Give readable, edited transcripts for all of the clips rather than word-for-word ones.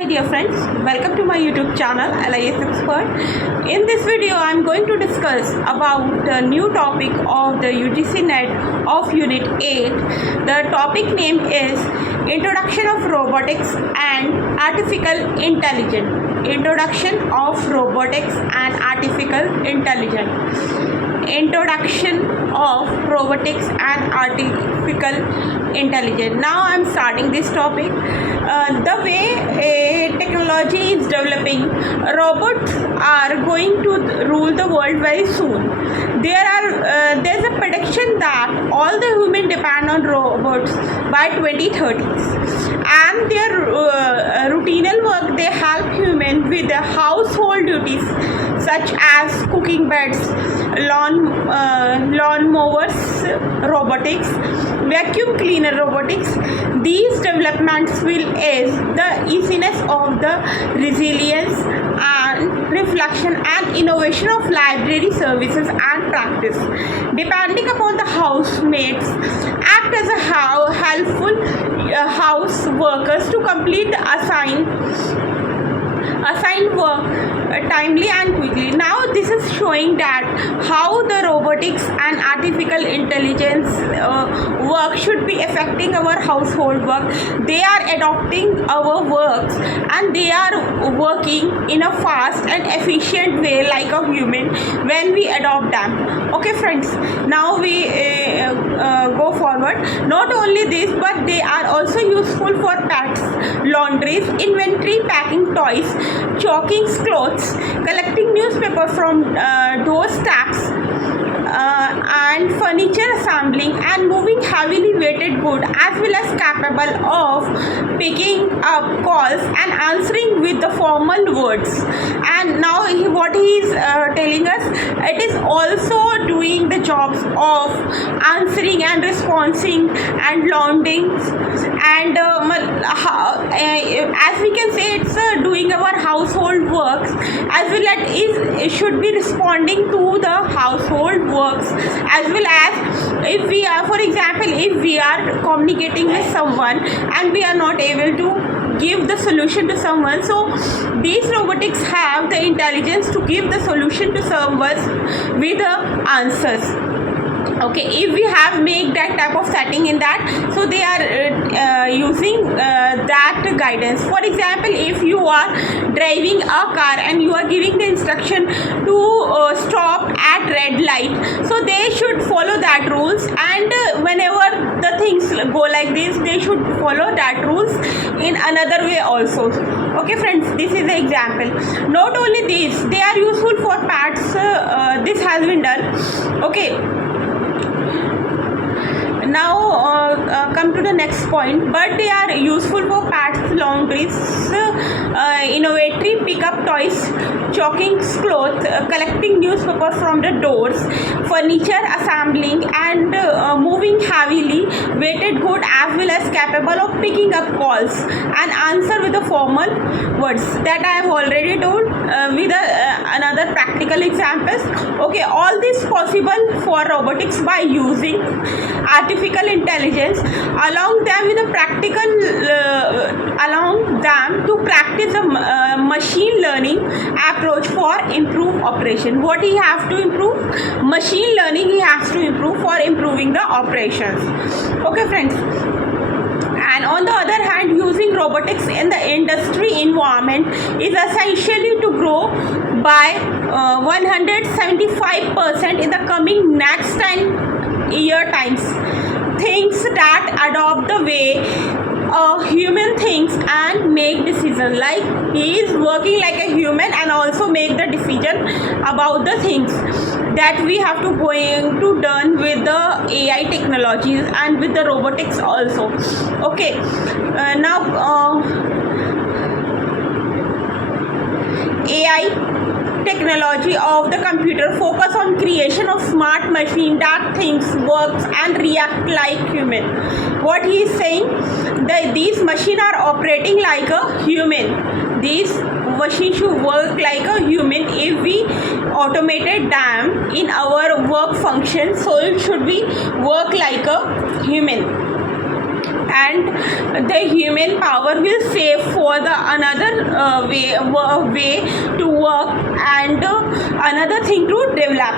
Hi dear friends, welcome to my YouTube channel LIS Expert. In this video I am going to discuss about the new topic of the UGC NET of Unit 8. The topic name is Introduction of Robotics and Artificial Intelligence. Introduction of Robotics and Artificial Intelligence. Introduction of Robotics and Artificial Intelligence. Now I am starting this topic. The way technology is developing, robots are going to rule the world very soon. There's a prediction that all the human depend on robots by 2030s, and their routine work they help human with the household duties such as cooking beds, lawn mowers robotics, vacuum cleaner robotics. These developments will aid the easiness of the resilience and reflection and innovation of library services and practice. Depending upon the housemates, act as a helpful house workers to complete the assigned work timely and quickly. Now this is showing that how the robotics and artificial intelligence work should be affecting our household work. They are adopting our works and they are working in a fast and efficient way like a human when we adopt them. Okay friends, now we go forward. Not only this, but they are also useful for pets, laundries, inventory, packing toys, chalking clothes, collecting newspaper from doorsteps, and furniture assembling and moving heavily weighted good, as well as capable of picking up calls and answering with the formal words. And now what he is telling us, it is also doing the jobs of answering and responding and laundering, and as we can say, it's doing our household works, as well as it should be responding to the household works, as well as if we are, for example, if we are communicating with someone and we are not able to give the solution to someone, so these robotics have the intelligence to give the solution to someone with the answers. Okay, if we have made that type of setting in that, so they are using that guidance. For example, if you are driving a car and you are giving the instruction to stop at red light, so they should follow that rules, and whenever the things go like this, they should follow that rules in another way also. Okay friends, this is the example. Not only this, they are useful for pets. This has been done. Okay, now come to the next point. But they are useful for pets, laundries, innovatory pickup toys, chalking clothes, collecting newspaper from the doors, furniture assembling, and moving heavily weighted good, as well as capable of picking up calls and answer with the formal words. That I have already told with another practical examples. Okay, all this possible for robotics by using artificial intelligence along them with a practical along them to practice a machine learning approach for improved operation. What he have to improve? Machine learning he has to improve for improving the operations. Okay friends, and on the other hand, using robotics in the industry environment is essentially to grow by 175% in the coming next 10-year times. Things that adopt the way a human thinks and make decision, like he is working like a human and also make the decision about the things that we have to going to done with the AI technologies and with the robotics also. Okay, now AI technology of the computer focus on creation of smart machine that thinks, works, and react like human. What he is saying, that these machines are operating like a human. These machines should work like a human. If we automated them in our work function, so it should be work like a human. and the human power will save for the another way to work and another thing to develop.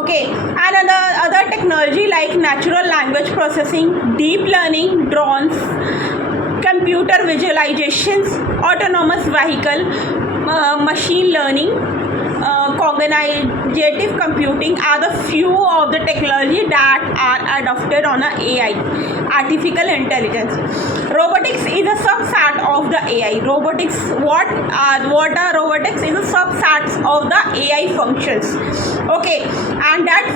Okay, and other technology like natural language processing, deep learning, drones, computer visualizations, autonomous vehicle, machine learning, cognitive computing are the few of the technology that are adopted on a AI, artificial intelligence. Robotics is a subset of the AI. Robotics, what are robotics? Is a subset of the AI functions. Okay, and that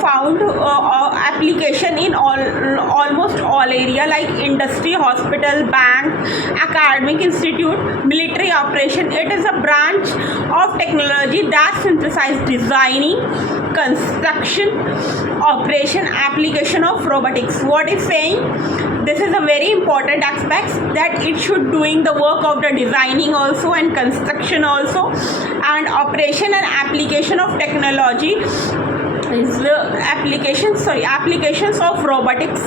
found application in almost all area like industry, hospital, bank, academic institute, military operation. It is a branch of technology that synthesizes designing, construction, operation, application of robotics. What is saying? This is a very important aspect that it should doing the work of the designing also and construction also, and operation and application of technology is the applications of robotics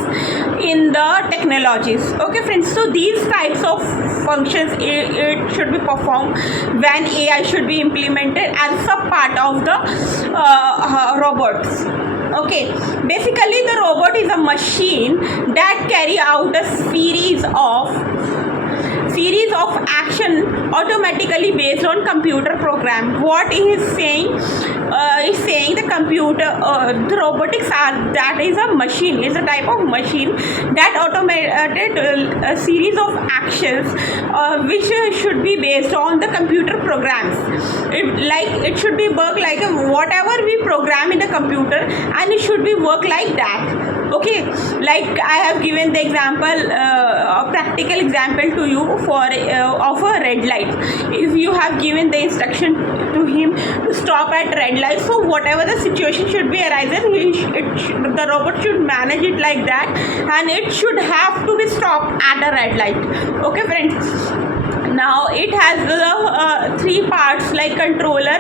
in the technologies. Okay friends, so these types of functions it should be performed when AI should be implemented as a part of the robots. Okay, basically the robot is a machine that carry out a series of action automatically based on computer program. What he is saying is saying the computer the robotics are that is a machine, is a type of machine that automated a series of actions which should be based on the computer programs. It should be work like whatever we program in the computer, and it should be work like that. Okay, like I have given the example, a practical example to you for of a red light. If you have given the instruction to him to stop at red light, so whatever the situation should be arising, the robot should manage it like that, and it should have to be stopped at a red light. Okay friends, now it has three parts like controller,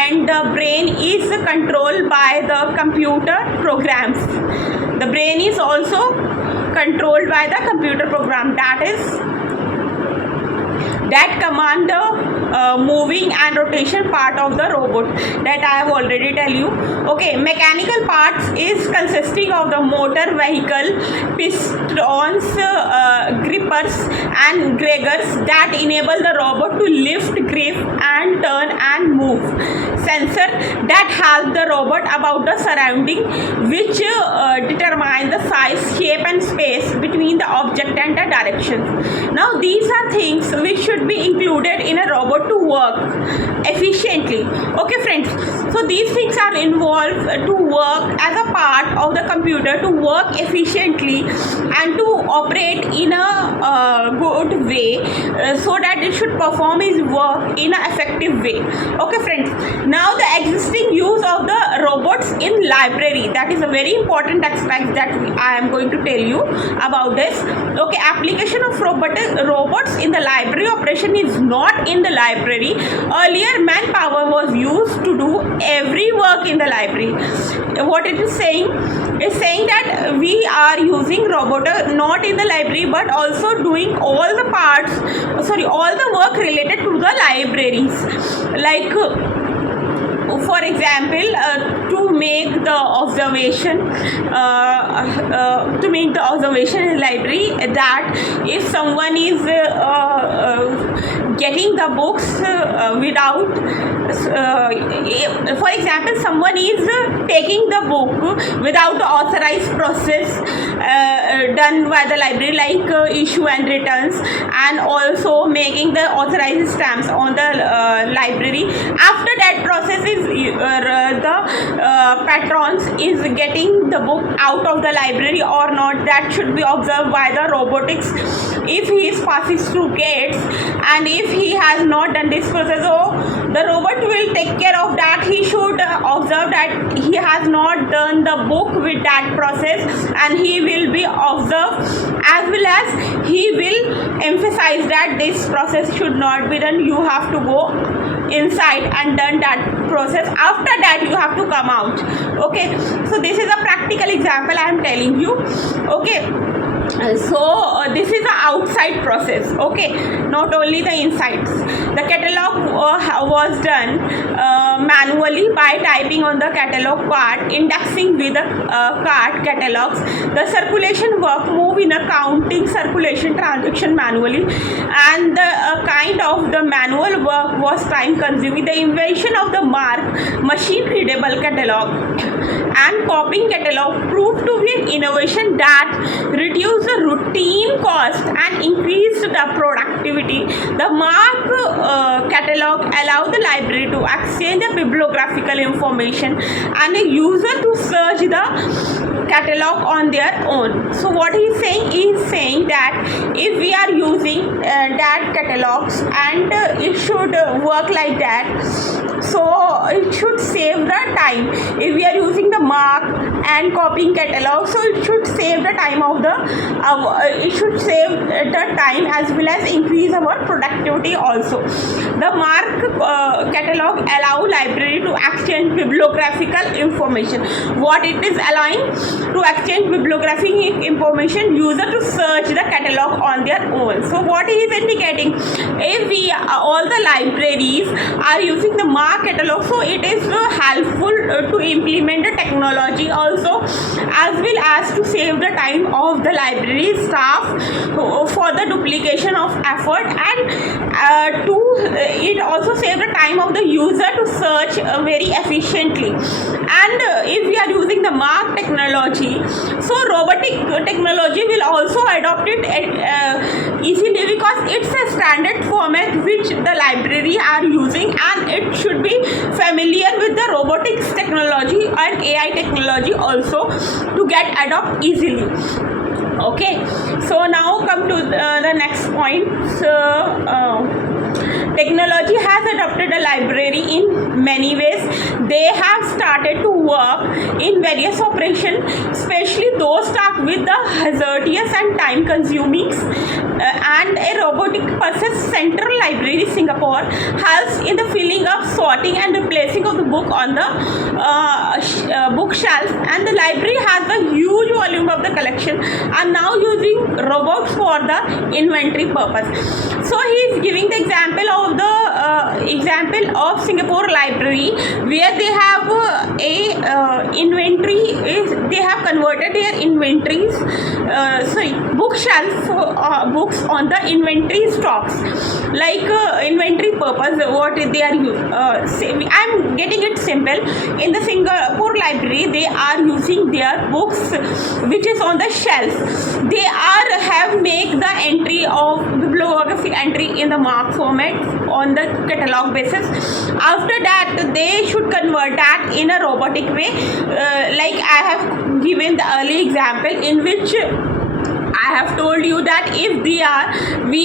and the brain is controlled by the computer programs. The brain is also controlled by the computer program that command the moving and rotation part of the robot, that I have already tell you. Okay, mechanical parts is consisting of the motor, vehicle, pistons, grippers and gears that enable the robot to lift, grip and turn and move. Sensor that help the robot about the surrounding, which determine the size, shape and space between the object and the direction. Now these are things which should be included in a robot to work efficiently. Okay friends, so these things are involved to work as a part of the computer to work efficiently and to operate in a good way, so that it should perform its work in an effective way. Okay friends, now the existing use of the robots in library, that is a very important aspect that I am going to tell you about this. Okay, application of robots in the library operation is not in the library. Earlier manpower was used to do every work in the library. What it is saying that we are using robot not in the library but also doing all the work related to the libraries, like for example to make the observation in library, that if someone is getting the books without for example someone is taking the book without the authorized process done by the library, like issue and returns, and also making the authorized stamps on the library. After that process is the patrons is getting the book out of the library or not, that should be observed by the robotics. If he is passing through gates and if he has not done this process, so the robot will take care of that. He should observe that he has not done the book with that process, and he will be observed, as well as he will emphasize that this process should not be done. You have to go inside and done that process. After that you have to come out. Okay, so this is a practical example I am telling you. Okay, This is the outside process, okay, not only the insides. The catalog was done manually by typing on the catalog card, indexing with the card catalogs. The circulation work move in a counting circulation transaction manually, and the kind of the manual work was time consuming. The invention of the mark machine readable catalog and copying catalog proved to be an innovation that reduced the routine cost and increased the productivity. The mark catalog allowed the library to exchange the bibliographical information and a user to search the catalog on their own. So what he is saying that if we are using that catalogs, and it should work like that, so it should save the time. If we are using the mark and copying catalog, so it should save the time of the it should save the time as well as increase our productivity also. The mark catalog allow library to exchange bibliographical information. What it is allowing? To exchange bibliographic information, user to search the catalog on their own. So what he is indicating, if we all the libraries are using the mark catalog, so it is helpful to implement the technology also, as well as to save the time of the library staff for the duplication of effort, and it also save the time of the user to search very efficiently. And if we are using the mark technology, so robotic technology will also adopt it easily, because it's a standard format which the library are using, and it should be familiar with the robotics technology and AI technology also to get adopt easily. Okay, so now come to the next point. Technology has adopted a library in many ways. They have started to work in various operations, especially those tasked with the hazardous and time consuming, and a robotic process central library Singapore helps in the filling up, sorting and replacing of the book on the bookshelf, and the library has a huge volume of the collection and now using robots for the inventory purpose. So he is giving the example of Singapore library, where they have inventory they have converted their inventories bookshelf books on the inventory stocks, like inventory purpose. What they are using, I'm getting it simple. In the Singapore library, they are using their books which is on the shelf. They have make the entry of bibliographic entry in the mark format on the catalog basis. After that, they should convert that in a robotic way, like I have given the early example, in which I have told you that if we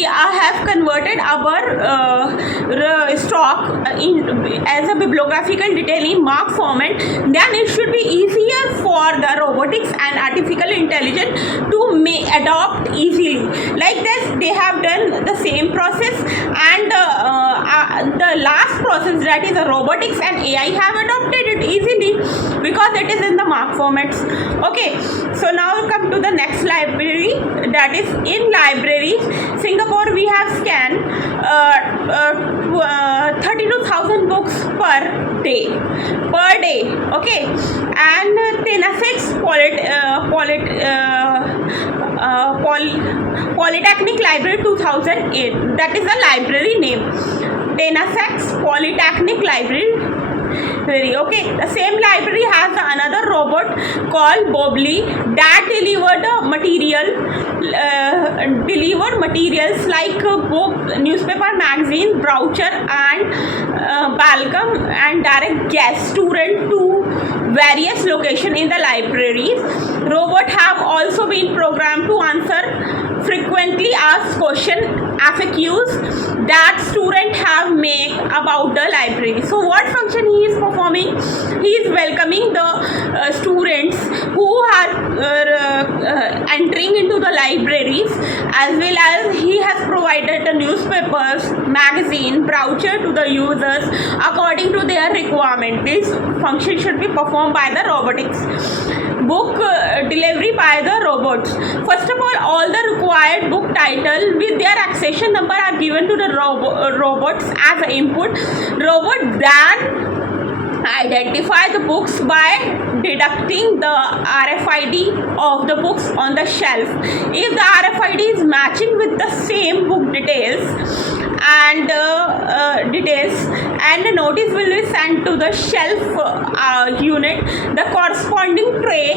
have converted our stock as a bibliographical detail in mark format, then it should be easier for the robotics and artificial intelligence to adopt easily. Like this, they have done the same process, and the last process, that is the robotics and AI, have adopted it easily because it is in the mark formats. Okay, so now come to the next library, that is in libraries Singapore. We have scanned 32,000 books per day. Okay, and Tenassex Polytechnic Library 2008, that is the library name, Tenassex Polytechnic Library. Okay, the same library has another robot called Bobley that delivered materials like book, newspaper, magazine, brochure, and balcom, and direct guest student to various locations in the libraries. Robots have also been programmed to answer frequently asked questions, FAQs that students have made about the library. So what function he is performing? He is welcoming the students who are entering into the libraries, as well as he has provided the newspapers, magazine, brochure to the users according to their requirement. This function should be performed by the robotics. Book delivery by the robots. First of all the required book title with their accession number are given to the robots as an input. Robot then identify the books by deducting the RFID of the books on the shelf. If the RFID is matching with the same book details and the notice will be sent to the shelf unit, the corresponding tray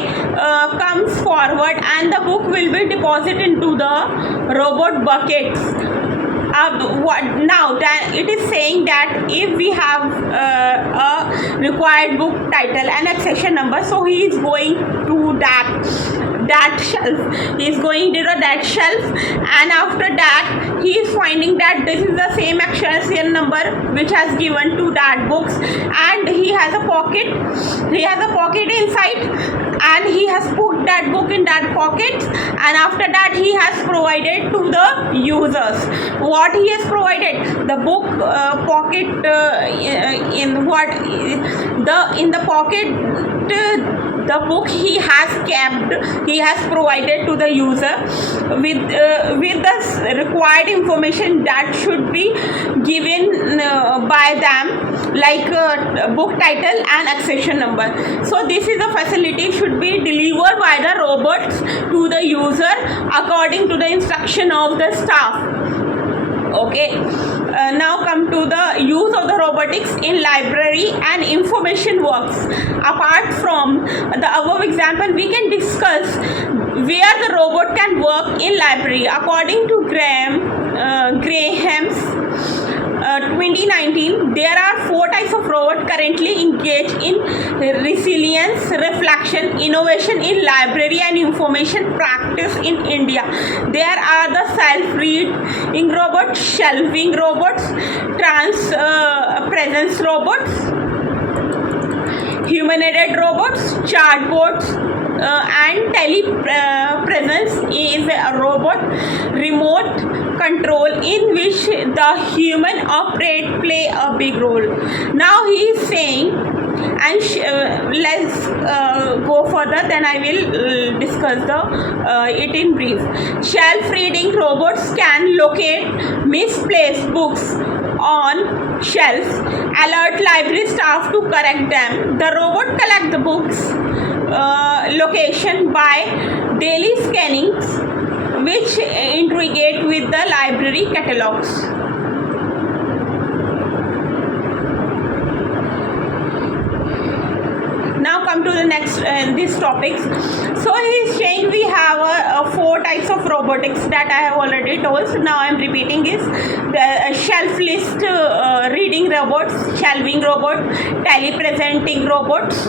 comes forward and the book will be deposited into the robot buckets. Now that it is saying that if we have a required book title and accession number, so he is going to that shelf. He is going to that shelf, and after that he is finding that this is the same accession number which has given to that books, and he has a pocket inside, and he has put that book in that pocket, and after that he has provided to the users. What he has provided? The book pocket in the pocket. The book he has provided to the user with the required information that should be given by them, like book title and accession number. So this is a facility should be delivered by the robots to the user according to the instruction of the staff. Okay, now come to the use of the robotics in library and information works. Apart from the above example, we can discuss where the robot can work in library. According to Graham's 2019, there are 4 types of robots currently engaged in resilience, reflection, innovation in library and information practice in India. There are the self-reading robots, shelving robots, presence robots, humanoid robots, chatbots, and telepresence is a robot remote control in which the human operator play a big role. Now he is saying, and let's go further, then I will discuss it in brief. Shelf reading robots can locate misplaced books on shelves, alert library staff to correct them. The robot collect the books location by daily scannings, which integrate with the library catalogs. Now come to the next these topics. So he is saying we have 4 types of robotics that I have already told. So now I am repeating is the shelf list reading robots, shelving robot, telepresenting robots.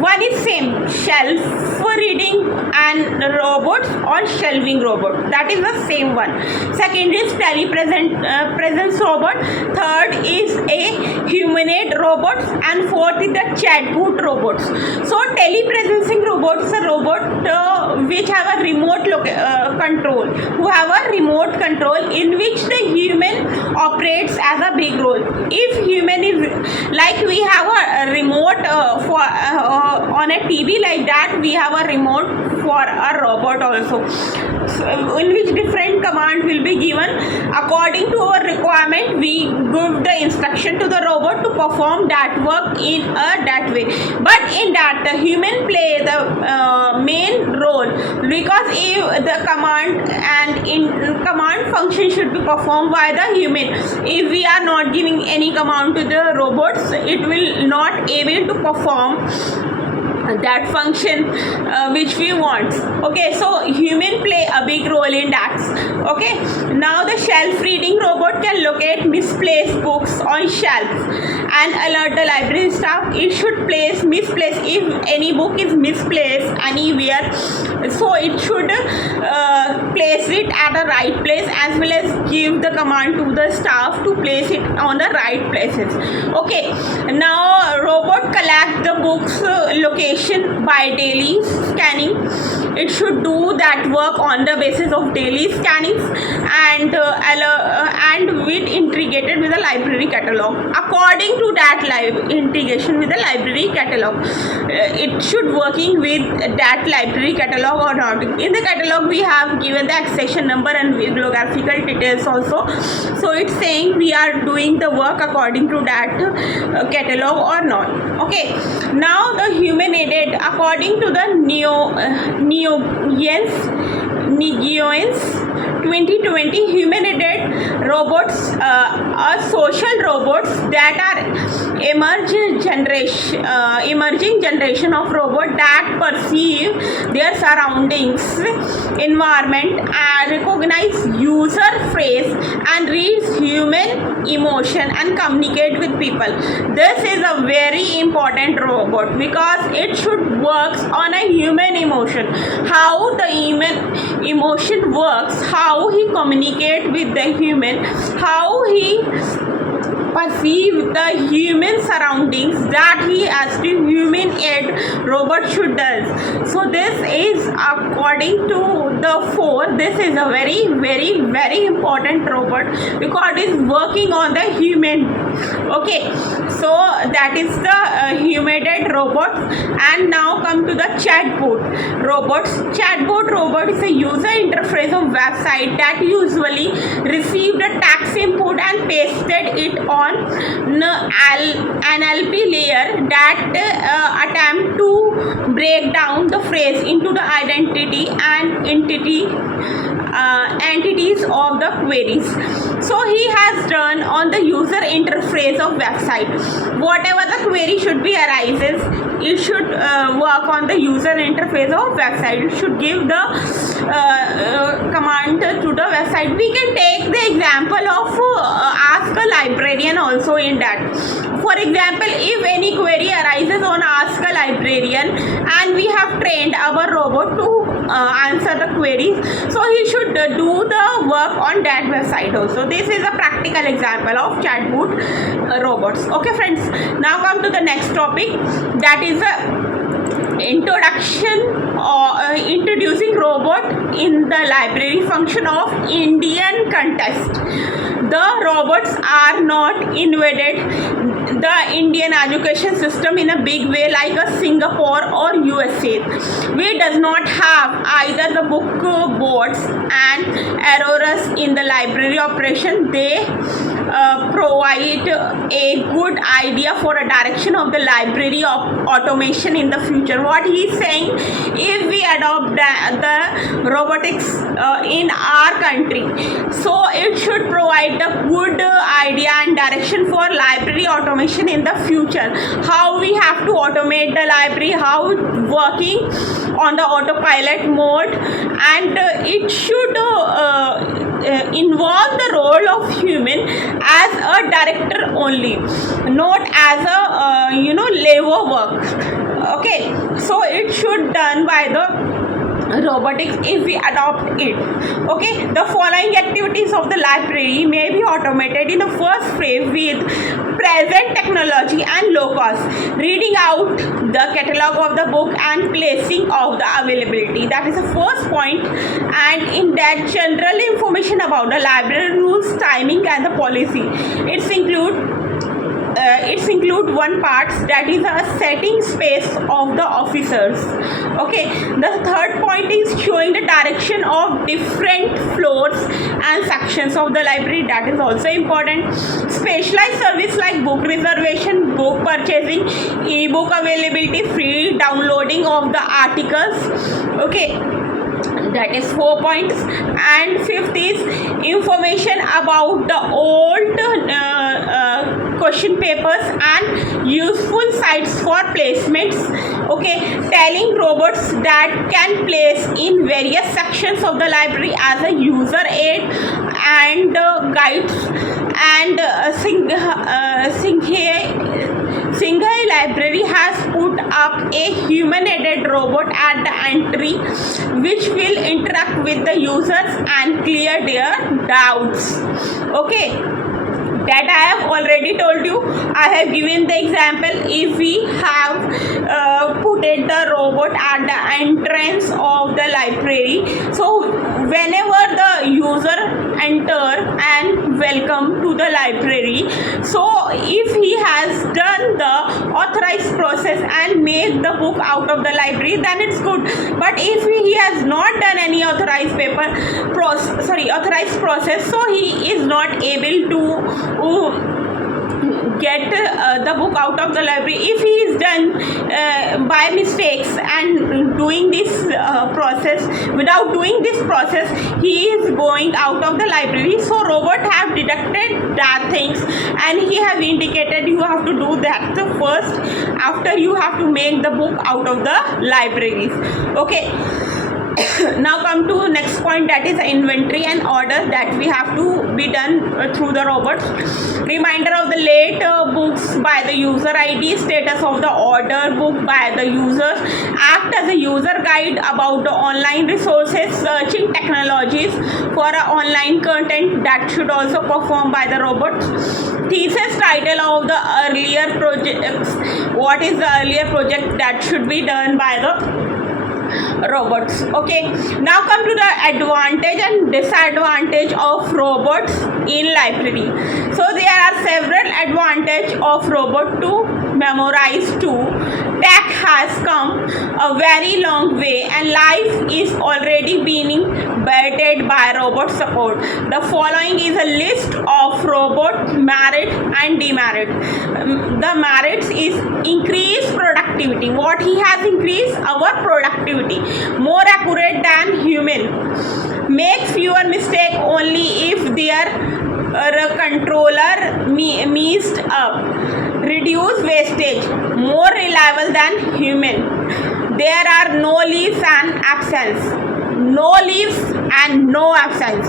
One is same, shelf reading and robots or shelving robot, that is the same one. Second is presence robot. Third is a humanoid robots, and fourth is the chatbot robots. So telepresencing robots are robot which have a remote control, who have a remote control in which the human operates as a big role. If human is like we have a remote for on a TV, like that we have a remote for a robot also, so in which different command will be given according to our requirement. We give the instruction to the robot to perform that work in that way, but in that the human play the main role, because if the command and in command function should be performed by the human. If we are not giving any command to the robots, it will not able to perform that function which we want. Okay, so human play a big role in that. Okay, now the shelf reading robot can locate misplaced books on shelves and alert the library staff. It should misplace if any book is misplaced anywhere, so it should place it at the right place, as well as give the command to the staff to place it on the right places. Okay, now robot collect the book's location by daily scanning. It should do that work on the basis of daily scannings, and with integrated with the library catalog. According to that integration with the library catalog, it should working with that library catalog or not. In the catalog we have given the accession number and bibliographical details also, so it's saying we are doing the work according to that catalog or not. Okay, now the human aided, according to the Neogians 2020 human aided robots are social robots that are emerging generation of robot that perceive their surroundings environment and recognize user phrase and reads human emotion and communicate with people. This is a very important robot because it should works on a human emotion, how the human emotion works, how he communicate with the human, how he perceive the human surroundings, that he has to human aid robot should does. So this is according to the 4, this is a very very very important robot because it is working on the human. Okay, so that is the humanoid robot. And now come to the chatbot robots. Chatbot robot is a user interface of website that usually received a text input and pasted it on NLP layer that attempt to break down the phrase into the identity and entities of the queries. So he has done on the user interface of website. Whatever the query should be arises, it should work on the user interface of website. It should give the command to the website. We can take the example of ask a librarian also in that. For example, if any query arises on ask a librarian and we have trained our robot to answer the queries, so he should do the work on that website also. This is a practical example of chatbot robots. Okay friends, now come to the next topic, that is introducing robot in the library function of Indian context. The robots are not invaded the Indian education system in a big way like a Singapore or USA. We does not have either the book boards and errors in the library operation. They provide a good idea for a direction of the library of automation in the future. What he is saying, if we adopt the robotics in our country, so it should provide the good idea and direction for library automation in the future. How we have to automate the library, how working on the autopilot mode, and it should involve the role of human as a director only, not as a labor work. Okay, so it should done by the robotics if we adopt it. Okay, the following activities of the library may be automated in the first phase with present technology and low cost: reading out the catalog of the book and placing of the availability. That is the first point. And in that, general information about the library rules, timing and the policy. It's include one part, that is a setting space of the officers. Okay, the third point is showing the direction of different floors and sections of the library. That is also important. Specialized service like book reservation, book purchasing, e-book availability, free downloading of the articles. Okay, that is 4 points. And fifth is information about the old question papers and useful sites for placements. Okay, telling robots that can place in various sections of the library as a user aid and guides and Singhai library has put up a human-aided robot at the entry which will interact with the users and clear their doubts. Okay, that I have already told you. I have given the example. If we have put the robot at the entrance of the library, so whenever the user enter and welcome to the library, so if he has done the authorized process and made the book out of the library, then it's good. But if he has not done any authorized authorized process, so he is not able to get the book out of the library. If he is done by mistakes and doing this process, without doing this process, he is going out of the library. So robot have detected that things and he have indicated you have to do that first after you have to make the book out of the libraries. Okay. Now come to next point, that is inventory and order that we have to be done through the robots. Reminder of the late books by the user ID, status of the order book by the users, act as a user guide about the online resources, searching technologies for online content that should also perform by the robots. Thesis title of the earlier projects, what is the earlier project that should be done by the robots. Okay, now come to the advantage and disadvantage of robots in library. So there are several advantages of robot to memorize too. Tech has come a very long way and life is already being bettered by robot support. The following is a list of robot merit and demerit. The merits is increased productivity. What he has increased? Our productivity. More accurate than human. Make fewer mistakes only if their controller messed up. Reduce wastage. More reliable than human. There are no leaves and absence. No leaves and no absence.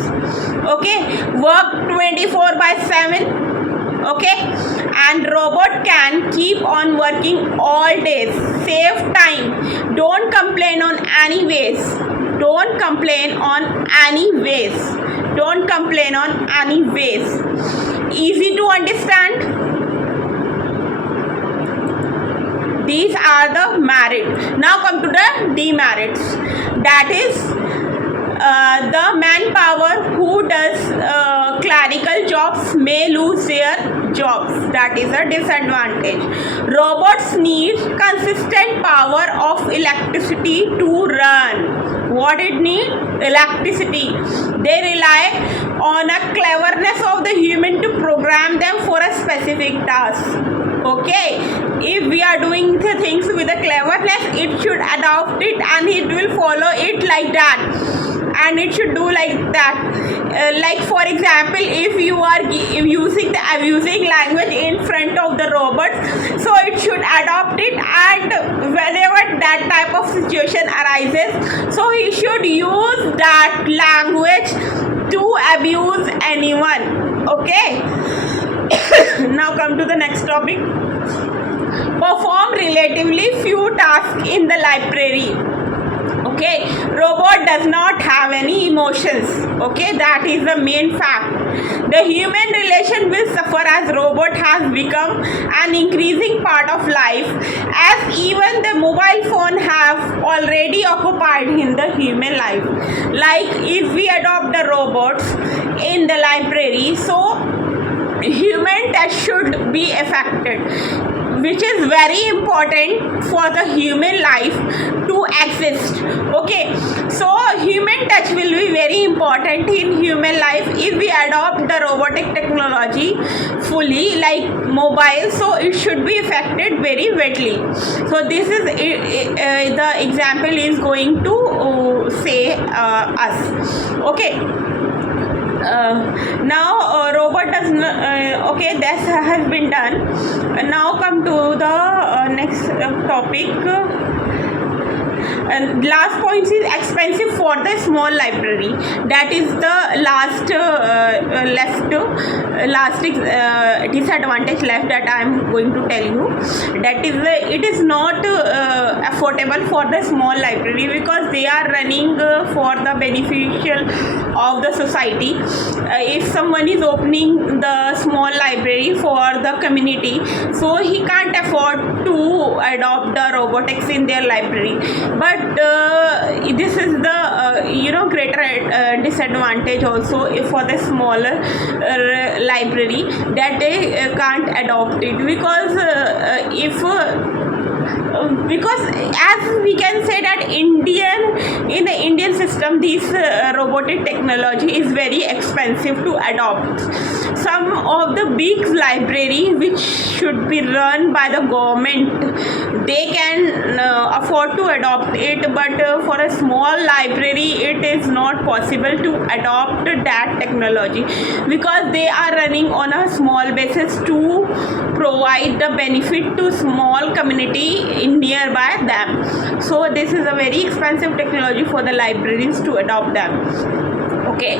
Okay, work 24/7. Okay, and robot can keep on working all days. Save time. Don't complain on any ways. Don't complain on any ways. Don't complain on any ways. Easy to understand. These are the merit. Now come to the demerits. That is the manpower who does clerical jobs may lose their jobs. That is a disadvantage. Robots need consistent power of electricity to run. What it need? Electricity. They rely on a cleverness of the human to program them for a specific task. Okay, if we are doing the things with a cleverness, it should adopt it and it will follow it like that, and it should do like that. Like for example, if you are using the abusing language in front of the robot, so it should adopt it, and whenever that type of situation arises, so he should use that language to abuse anyone. Okay. Now come to the next topic. Perform relatively few tasks in the library. Okay, robot does not have any emotions. Okay, that is the main fact. The human relation will suffer as robot has become an increasing part of life, as even the mobile phone have already occupied in the human life. Like if we adopt the robots in the library, so human touch should be affected, which is very important for the human life to exist. Okay, so human touch will be very important in human life if we adopt the robotic technology fully, like mobile, so it should be affected very widely. So this is the example is going to say us. Okay. Now robot does not, okay, this has been done. Now come to the next topic. And last point is expensive for the small library. That is the last disadvantage left that I am going to tell you. That is it is not affordable for the small library because they are running for the beneficial of the society. If someone is opening the small library for the community, so he can't afford to adopt the robotics in their library. But this is the greater disadvantage also for the smaller library, that they can't adopt it because as we can say that in the Indian system, this robotic technology is very expensive to adopt. Some of the big library which should be run by the government, they can afford to adopt it, but for a small library it is not possible to adopt that technology because they are running on a small basis to provide the benefit to small community in nearby them. So this is a very expensive technology for the libraries to adopt them. Okay,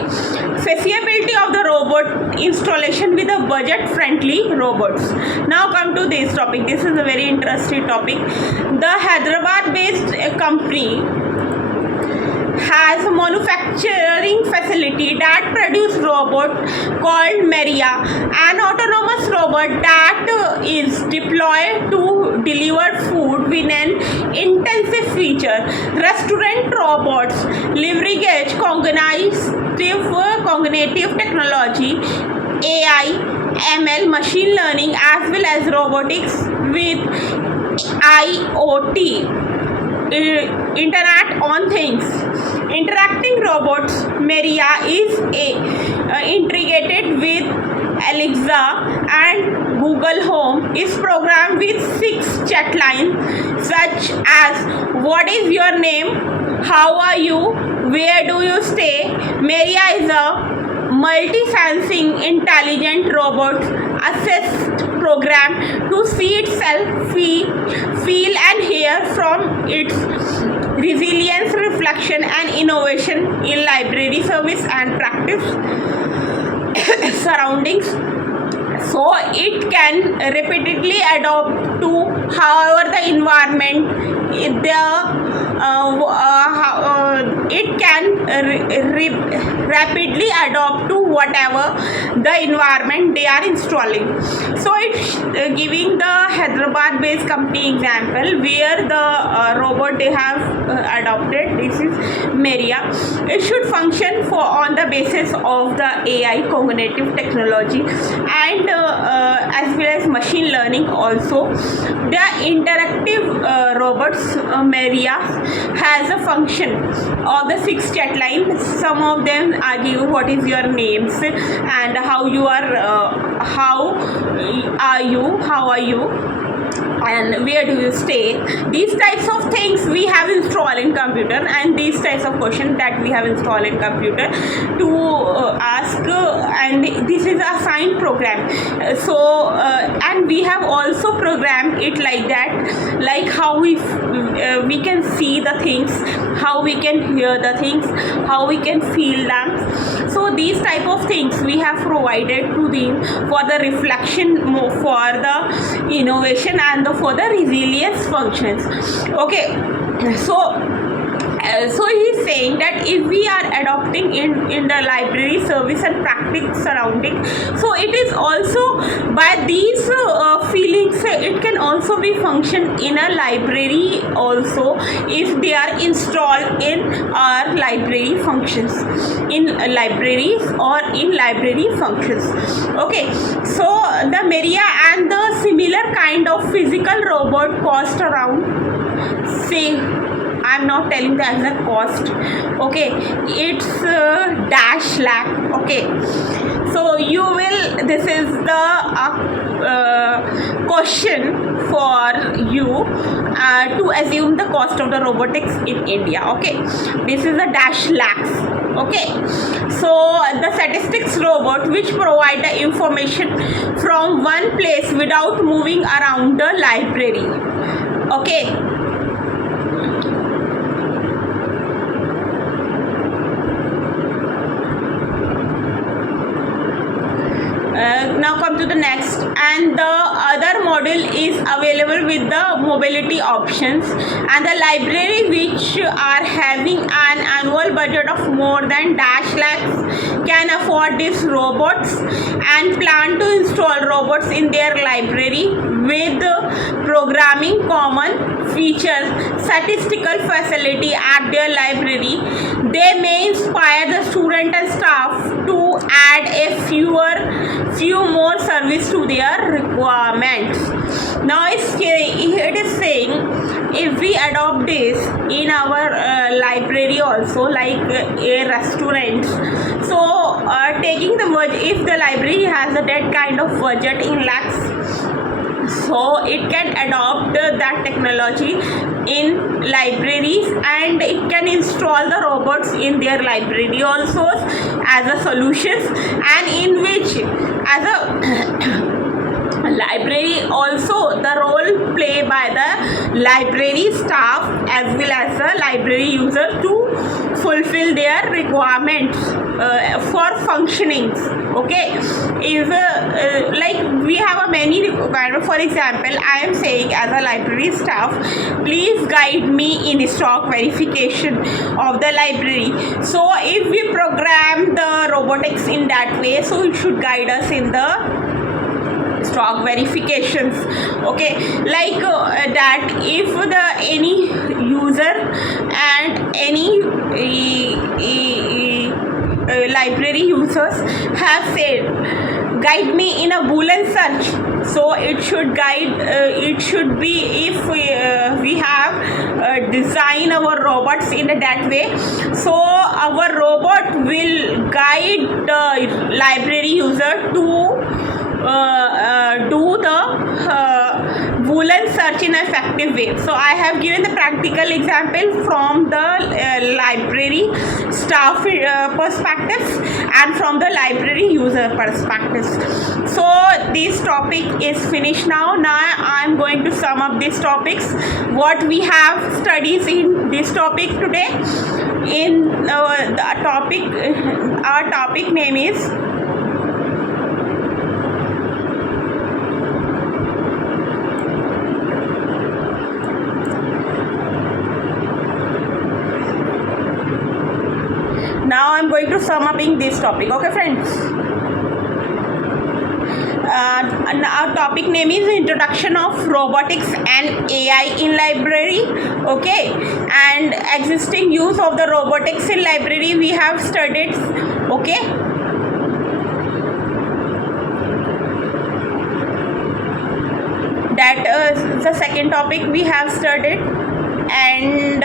feasibility of the robot installation with a budget friendly robots. Now come to this topic. This is a very interesting topic. The Hyderabad based company has a manufacturing facility that produces robot called Maria, an autonomous robot that is deployed to deliver food with an intensive feature. Restaurant robots leverage cognitive technology, AI, ML, machine learning, as well as robotics with IoT. Internet on Things. Interacting robots Maria is integrated with Alexa and Google Home, is programmed with 6 chat lines such as what is your name, how are you, where do you stay. Maria is a multi-sensing intelligent robot assist program to see itself, feel and hear. From its resilience, reflection and innovation in library service and practice surroundings, so it can repeatedly adapt to however the environment it can rapidly adapt to whatever the environment they are installing. So it's giving the Hyderabad based company example where the robot they have adopted, this is Maria. It should function on the basis of the AI cognitive technology and as well as machine learning also. The interactive robots Maria has a function of the 6 chat lines. Some of them are given what is your names and how you are, how are you, and where do you stay. These types of things we have installed in computer, and these types of questions that we have installed in computer to ask, and this is a signed program. And we have also programmed it like that, like how we can see the things, how we can hear the things, how we can feel them. So these type of things we have provided to them for the reflection, for the innovation and for the resilience functions. Okay, so he is saying that if we are adopting in the library service and practice surrounding, so it is also by these feelings it can also be function in a library also if they are installed in our library functions, in libraries or in library functions. Okay, so the Maria and the similar kind of physical robot cost around, say, I'm not telling the exact cost, okay, it's dash lakh. Okay, so you will, this is the question for you to assume the cost of the robotics in India. Okay, this is a dash lakhs. Okay, so the statistics robot which provide the information from one place without moving around the library. Okay, Now come to the next, and the other module is available with the mobility options, and the library which are having an annual budget of more than dash lakhs can afford these robots and plan to install robots in their library with programming common features, statistical facility at their library. They may inspire the student and staff to add a few more service to their requirements. Now it is saying if we adopt this in our library also, like a restaurant, so taking the if the library has that kind of budget in lakhs, so it can adopt that technology in libraries, and it can install the robots in their library also as a solutions, and in which as a library also the role play by the library staff as well as the library user to fulfill their requirements for functionings. Okay, if like we have a many requirements, for example, I am saying as a library staff, please guide me in stock verification of the library. So if we program the robotics in that way, so it should guide us in the stock verifications. Okay, like that if the any user and any library users have said guide me in a boolean search, so it should guide it should be if we have design our robots in that way, so our robot will guide the library user to do the boolean search in an effective way. So I have given the practical example from the library staff perspectives and from the library user perspectives. So this topic is finished now. Now I am going to sum up these topics, what we have studies in this topic today. In the topic, our topic name is now I'm going to sum up in this topic. Okay friends, our topic name is introduction of robotics and AI in library. Okay, and existing use of the robotics in library we have studied. Okay, that is the second topic we have studied, and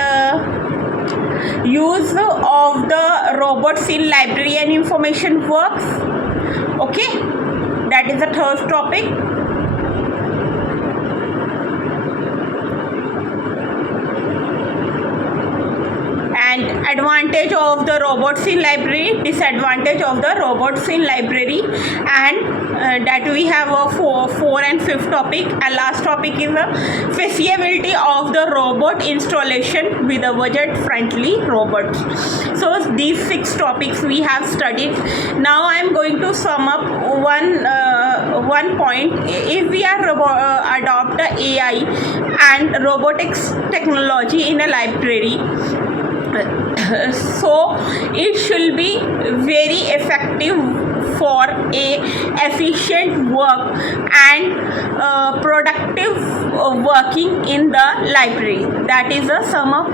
use of the robots in library and information works. Okay, that is the third topic. And advantage of the robots in library, disadvantage of the robots in library, and that we have a four and fifth topic, and last topic is the feasibility of the robot installation with a budget friendly robots. So these 6 topics we have studied. Now I am going to sum up one point. If we are adopt the AI and robotics technology in a library, so it should be very effective for a efficient work and productive working in the library. That is a sum up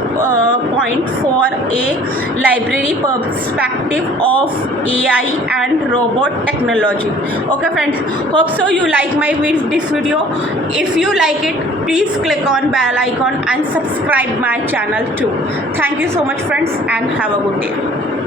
point for a library perspective of AI and robot technology. Okay friends, hope so you like this video. If you like it, please click on bell icon and subscribe my channel too. Thank you so much friends, and have a good day.